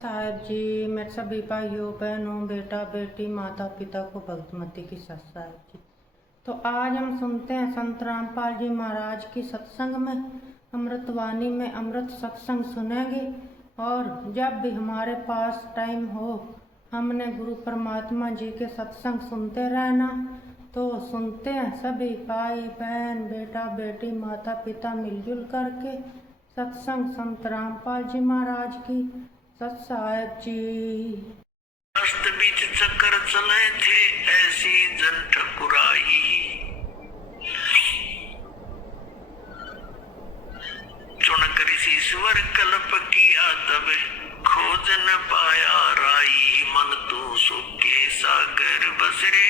साहब जी, मेरे सभी भाइयों बहनों बेटा बेटी माता पिता को भक्तमती की सत साहब जी। तो आज हम सुनते हैं संत रामपाल जी महाराज की सत्संग में अमृतवाणी में अमृत सत्संग सुनेंगे। और जब भी हमारे पास टाइम हो हमने गुरु परमात्मा जी के सत्संग सुनते रहना। तो सुनते हैं सभी भाई बहन बेटा बेटी माता पिता मिलजुल करके सत्संग संत रामपाल जी महाराज की सत साहब जी। बीच चक्कर चले थे ऐसी जन ठकुराई, चुनकर ईश्वर कल्प किया तब खोज न पाया राई। मन तो सुखे सागर बसरे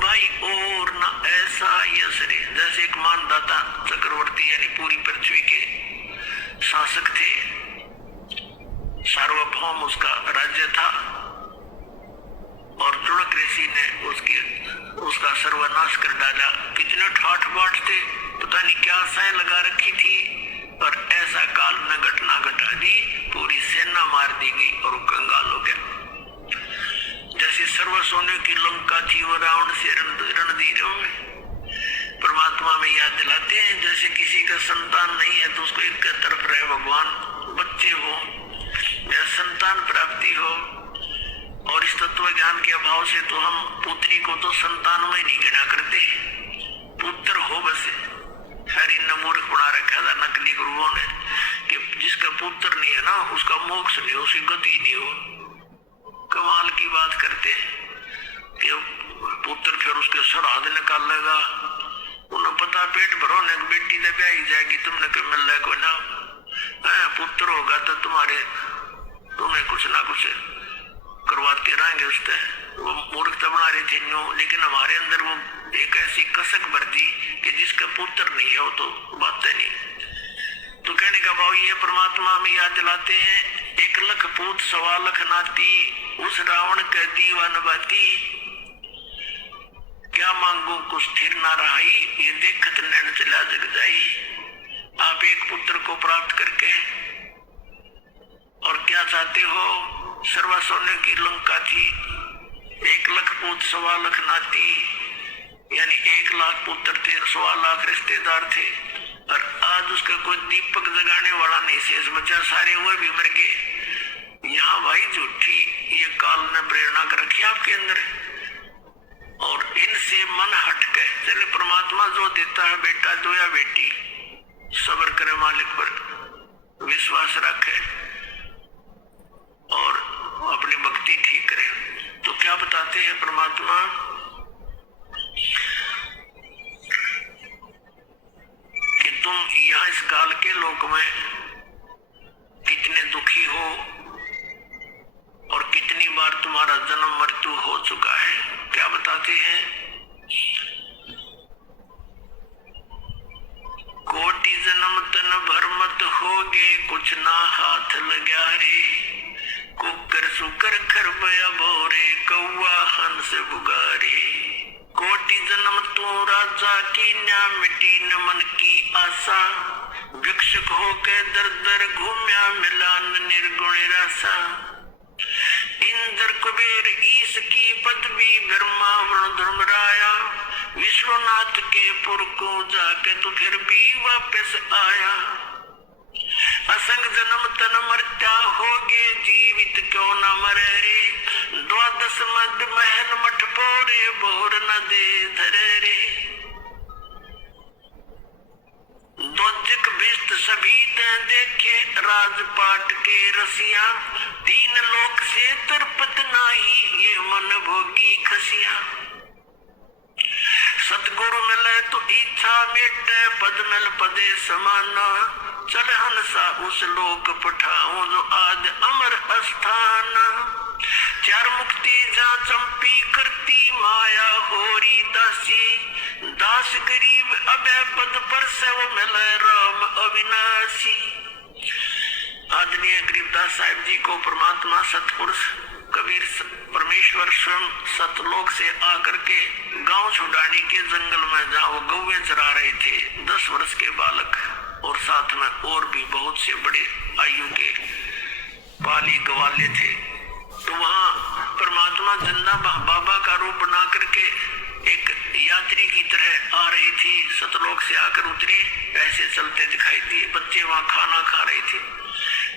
भाई और न ऐसा यसरे। जैसे एक मानदाता चक्रवर्ती यानी पूरी पृथ्वी के शासक थे, सार्वभौम उसका राज्य था और चुड़क ऋषि ने उसका सर्वनाश कर डाला। कितने ठाठ बाट थे, पता नहीं क्या आशाएं लगा रखी थी, पर ऐसा काल में घटना घटा दी, पूरी सेना मार दी गई और वो कंगाल हो गया। जैसे सर्व सोने की लंका थी वो रावण से रणधीरों में परमात्मा में याद दिलाते हैं। जैसे किसी का संतान नहीं है तो उसको एक तरफ रहे भगवान, बच्चे हो या संतान प्राप्ति हो। और इस तत्व ज्ञान के अभाव से तो हम पुत्री को तो संतान में नहीं गिना करते, पुत्र हो बस। हरि ने मूर्ख बना रखा था नकली गुरुओं ने कि जिसका पुत्र नहीं है ना उसका मोक्ष नहीं हो, उसकी गति नहीं हो। कमाल की बात करते हैं कि पुत्र फिर उसके श्राद्ध निकालेगा, उन्हें पता पेट भरो ने बेटी तो ब्याही जाएगी, तुमने क्यों मिल रहा कोई ना पुत्र होगा तो तुम्हें कुछ ना कुछ करवाते रहेंगे उससे। वो मूर्खता बना रही थी न्यू, लेकिन हमारे अंदर वो एक ऐसी कसक भर दी कि जिसका पुत्र नहीं है वो तो बात है नहीं। तो कहने का भाव ये परमात्मा में याद दिलाते हैं, 1 लाख पूत 1.25 लाख नाती, उस रावण के दीवान बाती। क्या मांगू कुछ स्थिर ना रहाई, ये देखत नैन चला जग जाई। आप एक पुत्र को प्राप्त करके और क्या चाहते हो, सर्व सोने की लंका थी, 1 लाख पूत 1.25 लाख नाती, यानी 1 लाख पुत्र थे, 1.25 लाख रिश्तेदार थे। और आज उसका कोई दीपक जगाने वाला नहीं शेष बचा, सारे वो भी मर गए। यहाँ भाई झूठी ये काल ने प्रेरणा कर रखी आपके अंदर, और इनसे मन हट गए। चले परमात्मा जो देता है बेटा दो या बेटी, सब्र करे, मालिक पर विश्वास रखे और अपनी भक्ति ठीक करे। तो क्या बताते हैं परमात्मा कि तुम यहाँ इस काल के लोक में कितने दुखी हो और कितनी बार तुम्हारा जन्म मृत्यु हो चुका है। क्या बताते हैं, कोटि जन्म तन भरमत होगे, कुछ ना हाथ लग्या रे। कुकर सुकर खरबया भोरे, कौआ हंस बुगारे। कोटि जन्म तू राजा की न्या, मिटी न मन की आशा। भिक्षुक होके दर दर घूम्या, मिलान निर्गुण रासा। इंद्र कुबेर ईश की पदवी, ब्रह्मा वरुण धर्मराया। विश्वनाथ के पुर को जाके तो फिर भी वापस आया। असंग जन्म तन मरता होगे, जीवित क्यों न मरे रे। 12 मद महल मठ पोरे, बोर न दे धरे रे। दोजक भिष्ट सभी ते देखे, राजपाट के रसिया। 3 लोक से तरपत नाही, ये मन भोगी खसिया। सतगुरु मिले तो इच्छा मिटे, पद मिल पदे समाना। चल हंसा उस लोक पठाऊं, जो आज अमर स्थान। 4 मुक्ति जा चंपी करती, माया होरी दासी। दास गरीब अबे पद पर से वो मिले राम अविनाशी। आदरणीय गरीबदास साहिब जी को परमात्मा सतपुरुष कबीर परमेश्वर स्वयं सतलोक से आकर के गांव छुड़ाने के जंगल में जहाँ वो गौवे चरा रहे थे, 10 वर्ष के बालक और साथ में और भी बहुत से बड़े आयु के पाली ग्वाले थे। तो वहां परमात्मा जिंदा बाबा का रूप बना करके एक यात्री की तरह आ रही थी, सतलोक से आकर उतरी, ऐसे चलते दिखाई दिए। बच्चे वहां खाना खा रहे थे।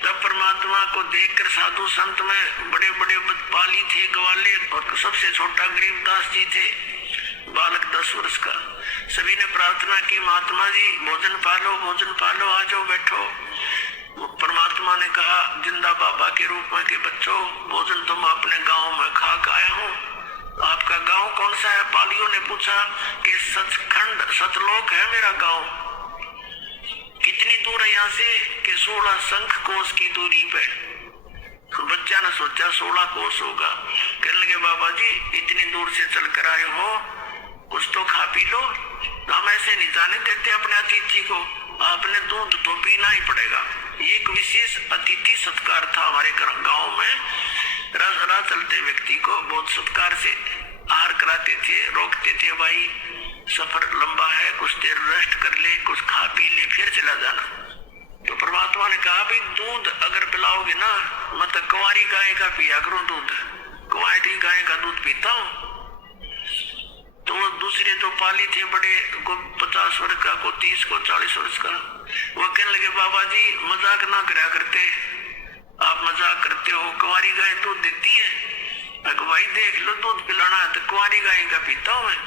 तब परमात्मा को देखकर साधु संत में बड़े बड़े पाली थे ग्वाले, और सबसे छोटा गरीबदास जी थे, बालक 10 वर्ष का। सभी ने प्रार्थना की, महात्मा जी भोजन पालो, आ जाओ बैठो। परमात्मा ने कहा जिंदा बाबा के रूप में कि बच्चों, भोजन तुम अपने गांव में खा के आए हो। आपका गांव कौन सा है? पालियों ने पूछा कि सचखंड सतलोक है मेरा गांव। कितनी दूर है यहाँ से? कि 16 शंख कोस की दूरी पे। तो बच्चा ने सोचा 16 कोस होगा। कहने लगे बाबा जी इतनी दूर से चलकर आए हो, कुछ तो खा पी लो। हम ऐसे नहीं जाने देते अपने अतिथि को, आपने दूध तो पीना ही पड़ेगा। ये एक विशेष अतिथि सत्कार था हमारे गांव में। राह चलते व्यक्ति को बहुत सत्कार से आहार कराते थे, रोकते थे, भाई सफर लंबा है, कुछ देर रेस्ट कर ले, कुछ खा पी ले, फिर चला जाना। तो परमात्मा ने कहा भाई दूध अगर पिलाओगे ना, मतलब कुंवारी गाय का पिया करो दूध, कुंवारी गाय का दूध पीता हूँ। तो वो दूसरे तो पाली थे बड़े, को 50 वर्ष का, को 30, को 40 वर्ष का। वो कहने लगे बाबा जी मजाक ना करा करते, आप मजाक करते हो, कुंवारी गाय दूध देती है। अगर भाई देख लो दूध पिलाना है तो कुंवारी गाय का पीता हूँ मैं।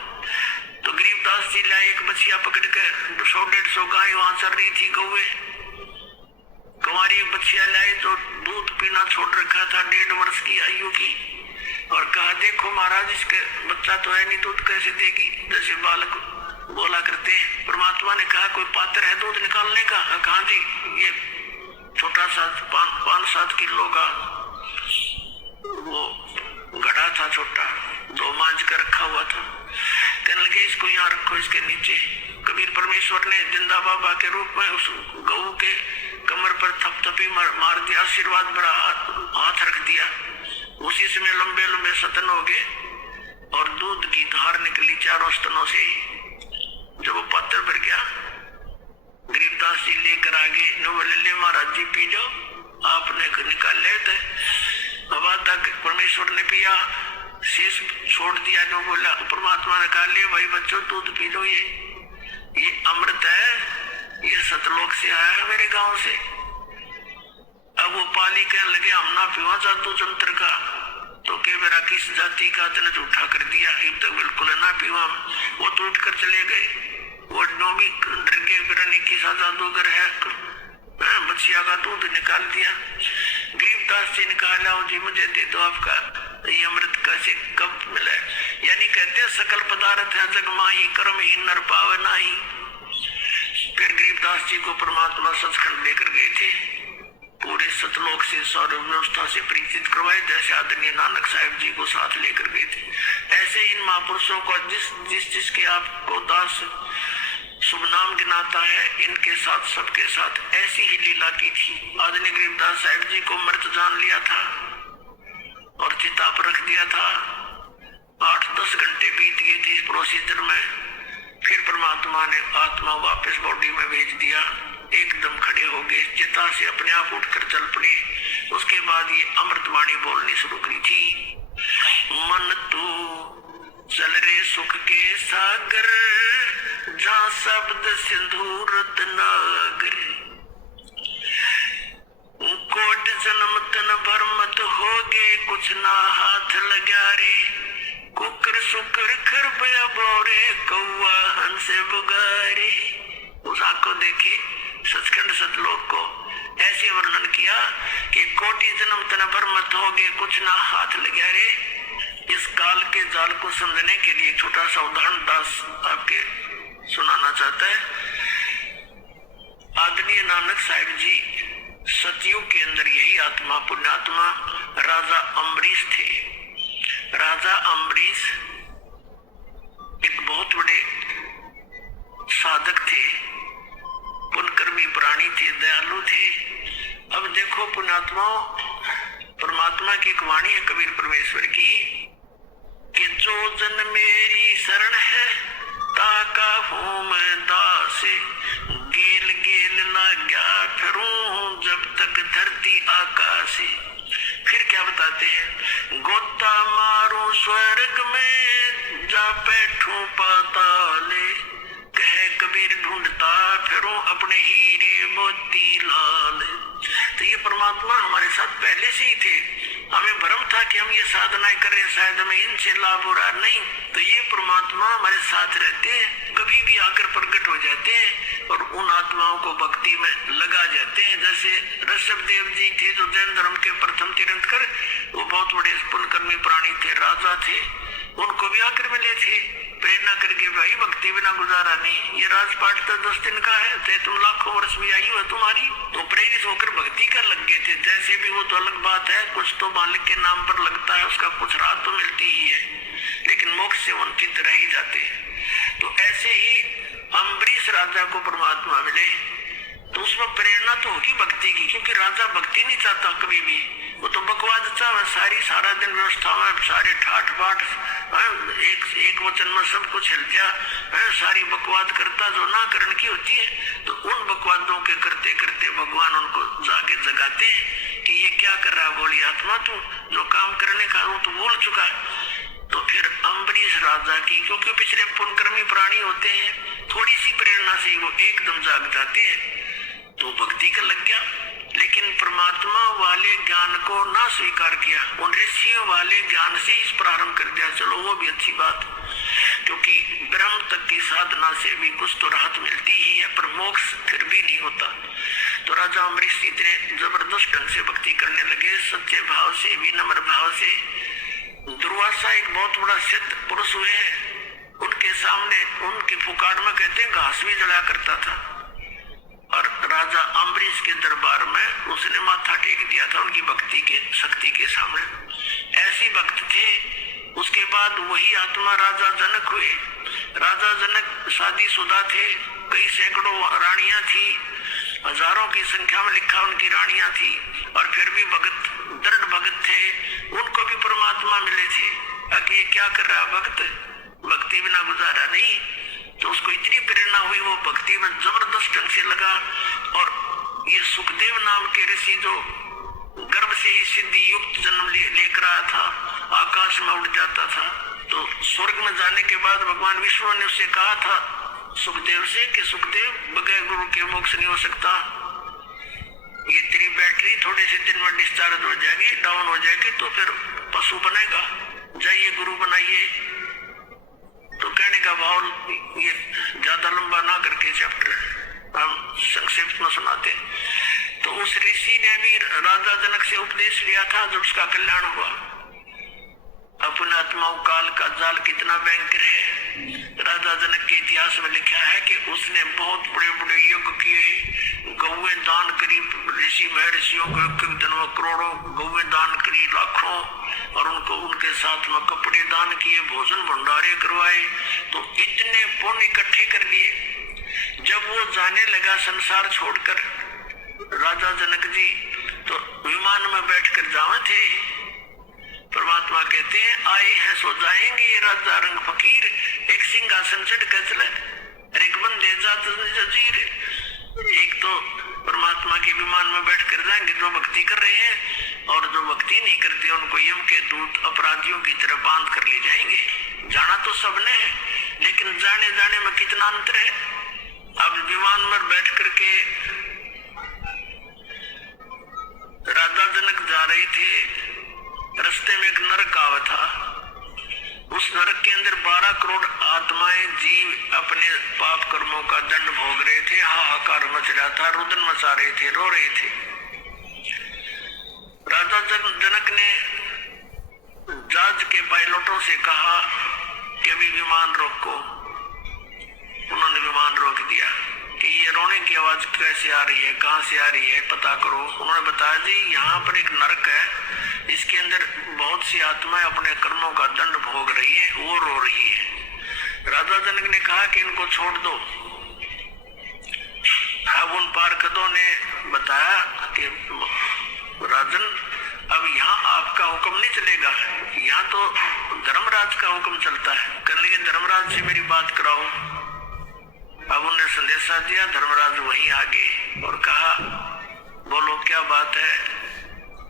तो गरीबदास जी लाए एक बछिया पकड़ कर, 100-150 गाय वहां चल रही थी गौवे। कुंवारी बछिया लाए तो दूध पीना छोड़ रखा था 1.5 वर्ष की आयु की, और कहा देखो महाराज इसके बच्चा तो है नहीं, दूध कैसे देगी? जैसे बालक बोला करते हैं। परमात्मा ने कहा कोई पात्र है दूध निकालने का? कहा जी ये छोटा सा 5-7 किलो का वो घड़ा था छोटा, 2 मांझ कर रखा हुआ था। कहने लगे इसको यहाँ रखो, इसके नीचे। कबीर परमेश्वर ने जिंदा बाबा के रूप में उस गऊ के कमर पर थपथपी मार दिया, आशीर्वाद भरा हाथ रख दिया। उसी समय लंबे लंबे सतन हो गए और दूध की धार निकली चारों स्तनों से। जब वो पात्र भर गया, गरीबदास जी लेकर आगे ले महाराज जी पी जाओ, आपने निकाल ले थे। अब तक परमेश्वर ने पिया, शेष छोड़ दिया। जो बोला परमात्मा ने कहा ले भाई बच्चों दूध पी लो, ये अमृत है, ये सतलोक से आया है मेरे गांव से। अब वो पाली कहने लगे हम ना पीवा जादू जंत्र का, तो के मेरा किस जाति का तने झूठा कर दिया, अब तक बिल्कुल ना पीवा। वो तो उठ कर चले गए, वो नौमी डर गए, मेरा किसा जादूगर है, बच्चिया का दूध निकाल दिया। गरीबदास जी ने कहा लाओ जी मुझे दे दो आपका ये अमृत कैसे कब मिला? यानी कहते हैं सकल पदार्थ है जग माही, कर्म ही नर पावे नाही। फिर गरीबदास जी को परमात्मा सचखंड लेकर गए थे, पूरे सतलोक से सारी व्यवस्था से परिचित करवाए, जैसे आदरणीय नानक साहिब जी को साथ लेकर गए थे। ऐसे इन महापुरुषों को जिसके आपको दास शुभ नाम गिनाता है, इनके साथ सबके साथ ऐसी ही लीला की थी। आदरणीय गरीबदास साहिब जी को मृत जान लिया था और चिता पर रख दिया था। 8-10 घंटे बीत गए थे इस प्रोसीजर में। फिर परमात्मा ने आत्मा वापस बॉडी में भेज दिया, एकदम खड़े हो गए, चिता से अपने आप उठकर चल पड़े। उसके बाद ये अमृतवाणी बोलनी शुरू करी थी। मन तू चल रे सुख के सागर, जहाँ शब्द सिंधु रत्नागर, कोट जन्म तन भर मत होगे, कुछ ना हाथ लगा रे, कुकर सुकर खर बया बोरे, कौआ हंस बुगारे। उस आंख को देखे सचखंड सतलोक को ऐसे वर्णन किया कि कोटि जन्म तन भर मत होगे, कुछ ना हाथ लगा रे। इस काल के जाल को समझने के लिए छोटा सा उदाहरण दास आपके सुनाना चाहता है। आदरणीय नानक साहिब जी सतयुग के अंदर यही आत्मा पुण्यात्मा राजा अम्बरीश थे। राजा अम्बरीश एक बहुत बड़े साधक थे, पुण्यकर्मी प्राणी थे, दयालु थे। अब देखो पुण्यात्माओं, परमात्मा की एक वाणी है कबीर परमेश्वर की कि जो जन मेरी शरण है ताका हूँ मैं दास, गेल गेल ना गया फिरूं जब तक धरती आकाश। गाते हैं, गोता मारू स्वर्ग में जा बैठूं पाताले, कहे कबीर ढूंढता फिरूं अपने हीरे मोती लाल। तो ये परमात्मा हमारे साथ पहले से ही थे। हमें भ्रम था कि हम ये साधनाएं कर रहे हैं, शायद हमें इनसे लाभ हो रहा नहीं। तो ये परमात्मा हमारे साथ रहते हैं, कभी भी आकर प्रकट हो जाते हैं और उन आत्माओं को भक्ति में लगा जाते हैं। जैसे ऋषभ देव जी थे जो जैन धर्म के प्रथम तीर्थंकर, वो बहुत बड़े पुण्यकर्मी प्राणी थे, राजा थे, उनको भी आकर मिले थे प्रेरणा करके, भाई भक्ति बिना गुजारा नहीं। ये राजपाट तो 10 दिन का है, चाहे तुम लाखों वर्ष भी आयु है तुम्हारी। तो प्रेरित होकर भक्ति कर लग गए थे। जैसे भी वो तो अलग बात है, कुछ तो मालिक के नाम पर लगता है, उसका कुछ राहत तो मिलती ही है, लेकिन मोक्ष से वंचित रह ही जाते हैं। तो ऐसे ही अम्बरीश राजा को परमात्मा मिले, तो उसमें प्रेरणा तो होगी भक्ति की, क्योंकि राजा भक्ति नहीं चाहता कभी भी, वो तो बकवाद चाहे सारा दिन व्यवस्था में सारे ठाठ बाट एक वचन में सब कुछ हिल जा, सारी बकवाद करता जो ना करण की होती है। तो उन बकवादों के करते करते भगवान उनको जाके जगाते हैं कि ये क्या कर रहा है बोली आत्मा, तू जो काम करने का वो तो भूल चुका है। तो फिर अम्बरीश राजा की, क्योंकि पिछले पुण्यकर्मी प्राणी होते हैं, थोड़ी सी प्रेरणा से वो एकदम जाग जाते हैं, तो भक्ति का लग गया। लेकिन परमात्मा वाले ज्ञान को ना स्वीकार किया, उन ऋषियों वाले ज्ञान से ही प्रारंभ कर दिया। चलो वो भी अच्छी बात, क्योंकि ब्रह्म तक की साधना से भी कुछ तो राहत मिलती ही है, पर मोक्ष फिर भी नहीं होता। तो राजा अम्बरीश इतने जबरदस्त ढंग से भक्ति करने लगे, सच्चे भाव से, विनम्र भाव से। दुर्वासा एक बहुत बड़ा सिद्ध पुरुष हुए हैं, उनके सामने उनकी पुकार में कहते हैं घास भी जला करता था, और राजा अम्बरीश के दरबार में उसने माथा टेक दिया था उनकी भक्ति के शक्ति के सामने। ऐसी भक्त थे। उसके बाद वही आत्मा राजा जनक हुए। राजा जनक शादीशुदा थे, कई सैकड़ों रानियां थी, हजारों की संख्या में लिखा उनकी रानियां थी, और फिर भी भगत, दृढ़ भगत थे। उनको भी परमात्मा मिले थे कि ये क्या कर रहा भक्त, भक्ति बिना गुजारा नहीं। तो उसको इतनी प्रेरणा हुई, वो भक्ति में जबरदस्त ढंग से लगा। और ये सुखदेव नाम के ऋषि जो गर्भ से ही सिद्धि युक्त जन्म लेकर आया था, आकाश में उड़ जाता था, तो स्वर्ग में जाने के बाद भगवान विष्णु ने उससे कहा था सुखदेव से कि सुखदेव, बगैर गुरु के मोक्ष नहीं हो सकता, ये तेरी बैटरी थोड़े से दिन में डिस्चार्ज हो जाएगी, डाउन हो जाएगी, तो फिर पशु बनेगा, जाइए गुरु बनाइए। तो कहने का भाव, ये ज्यादा लंबा ना करके चैप्टर हम संक्षिप्त में सुनाते। तो उस ऋषि ने भी राजा जनक से उपदेश लिया था, जो उसका कल्याण हुआ। अपने आत्माओं काल का जाल कितना भयंकर है। राजा जनक के इतिहास में लिखा है कि उसने बहुत बड़े बड़े यज्ञ किए, गौएं दान करी, ऋषि महर्षियों को दिन में करोड़ों गौएं दान करी, लाखों, और उनको उनके साथ में कपड़े दान किए, भोजन भंडारे करवाए। तो इतने पुण्य इकट्ठे कर लिए। जब वो जाने लगा संसार छोड़कर, राजा जनक जी तो विमान में बैठकर जावे थे। परमात्मा कहते हैं आए हैं सो जाएंगे, ये राजा रंग फकीर, एक सिंहासन चढ़ कर चले, एक बंदे जात जजीर। एक तो परमात्मा के विमान में बैठ कर जाएंगे जो भक्ति कर रहे हैं, और जो भक्ति नहीं करते उनको यम के दूत अपराधियों की तरह बांध कर ले जाएंगे। जाना तो सबने है, लेकिन जाने जाने में कितना अंतर है। अब विमान में बैठ करके राजा जनक जा रहे थे, रास्ते में एक नरक आवा था। उस नरक के अंदर 12 करोड़ आत्माएं, जीव अपने पाप कर्मों का दंड भोग रहे थे। हाहाकार मच रहा था, रुदन मचा रहे थे, रो रहे थे। राजा जनक ने जहाज के पायलटों से कहा कि अभी विमान रोको। उन्होंने विमान रोक दिया कि ये रोने की आवाज कैसे आ रही है, कहाँ से आ रही है, पता करो। उन्होंने बताया जी यहाँ पर एक नरक है, इसके अंदर बहुत सी आत्माएं अपने कर्मों का दंड भोग रही है, वो रो रही है। राजा जनक ने कहा कि इनको छोड़ दो। अब उन पार्षदों ने बताया कि राजन, अब यहाँ आपका हुक्म नहीं चलेगा, यहाँ तो धर्मराज का हुक्म चलता है। कहने लगे धर्मराज से मेरी बात कराओ। अब उन्हें संदेशा दिया, धर्मराज वहीं आ गए और कहा बोलो क्या बात है।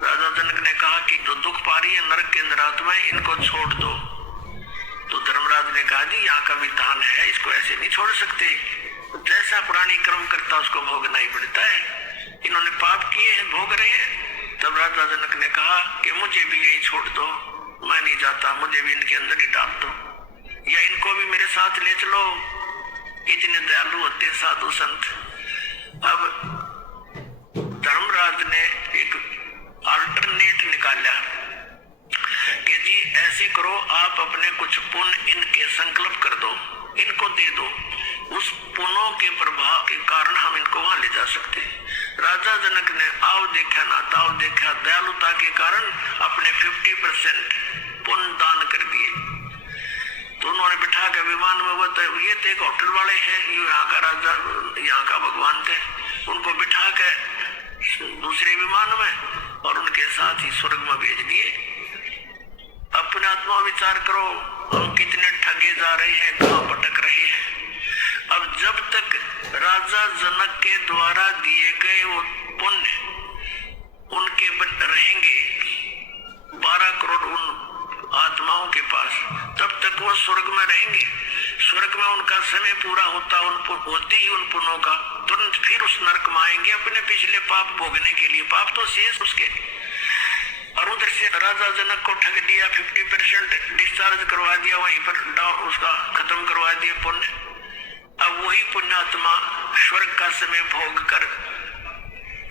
राजा जनक ने कहा कि जो दुख पा रही है नरक के अंदर आत्माएं, इनको छोड़ दो। तो धर्मराज ने कहा जी यहाँ का विधान है, इसको ऐसे नहीं छोड़ सकते, जैसा प्राणी कर्म करता उसको भोगना ही पड़ता है। इन्होंने पाप किए हैं, भोग रहे हैं। तब राजा जनक ने कहा कि मुझे भी यही छोड़ दो, मैं नहीं जाता, मुझे भी इनके अंदर ही डाल दो, या इनको भी मेरे साथ ले चलो। इतने दयालु होते हैं साधु संत। अब धर्मराज ने एक अल्टरनेट निकाला कि जी ऐसे करो, आप अपने कुछ पुण्य इनके संकल्प कर दो, इनको दे दो, उस पुण्यों के प्रभाव के कारण हम इनको वहां ले जा सकते हैं। राजा जनक ने आओ देखा ना ताओ देखा, दयालुता के कारण अपने 50% पुण्य दान कर दिए। तो उन्होंने बिठा के विमान में, वो तो ये थे एक होटल वाले हैं, यहाँ का राजा, यहाँ का भगवान थे, उनको बिठा के दूसरे विमान में और उनके साथ ही स्वर्ग में भेज दिए। अपने आत्मा विचार करो, हम कितने ठगे जा रहे हैं, कहाँ भटक रहे हैं। अब जब तक राजा जनक के द्वारा दिए गए वो पुण्य उनके रहेंगे 12 करोड़ उन आत्माओं के पास, तब तक वो स्वर्ग में रहेंगे। स्वर्ग में उनका समय पूरा होता होते ही उन पुण्यों का तुरंत फिर उस नरक में आएंगे अपने पिछले पाप भोगने के लिए। पाप तो शेष उसके। और उधर से राजा जनक को ठग दिया, 50% डिस्चार्ज करवा दिया, वहीं पर उसका खत्म करवा दिया पुण्य। अब वही पुण्यात्मा स्वर्ग का समय भोग कर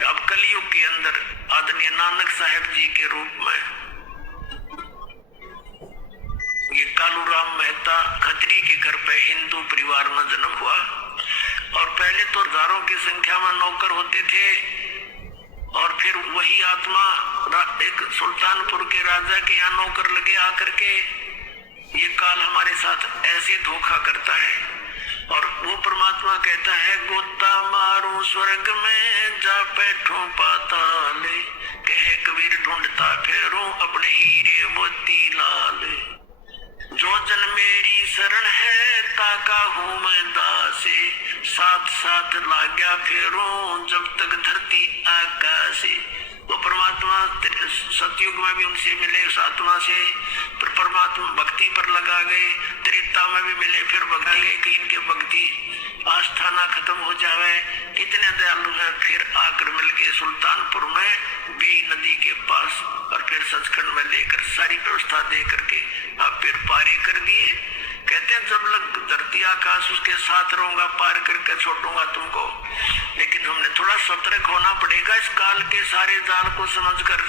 अब कलयुग के अंदर आदरणीय नानक साहब जी के रूप में ये कालूराम मेहता खत्री के घर पे हिंदू परिवार में जन्म हुआ। और पहले तो हजारों की संख्या में नौकर होते थे, और फिर वही आत्मा एक सुल्तानपुर के राजा के यहाँ नौकर लगे आकर के। ये काल हमारे साथ ऐसे धोखा करता है। और वो परमात्मा कहता है, गोता मारू स्वर्ग में जा बैठो पाताले, कहे कबीर ढूंढता फेरो अपने हीरे मोती लाल। जो जन मेरी शरण है ताका हूँ मैं दासे, साथ साथ लाग्या फेरो जब तक धरती आकाशे। वो परमात्मा सतयुग में भी उनसे मिले उस आत्मा से, फिर परमात्मा भक्ति पर लगा गए, त्रेता में भी मिले, फिर भगा गए कि इनके भक्ति आस्था ना खत्म हो जावे। कितने दयालु हैं। फिर आकर मिल गए सुल्तानपुर में बेई नदी के पास, और फिर सचखंड में लेकर सारी व्यवस्था दे करके अब फिर पारे कर दिए। कहते हैं जब लग धरती आकाश उसके साथ रहूंगा, पार करके छोड़ूंगा तुमको। लेकिन हमने थोड़ा सतर्क होना पड़ेगा, इस काल के सारे जाल को समझकर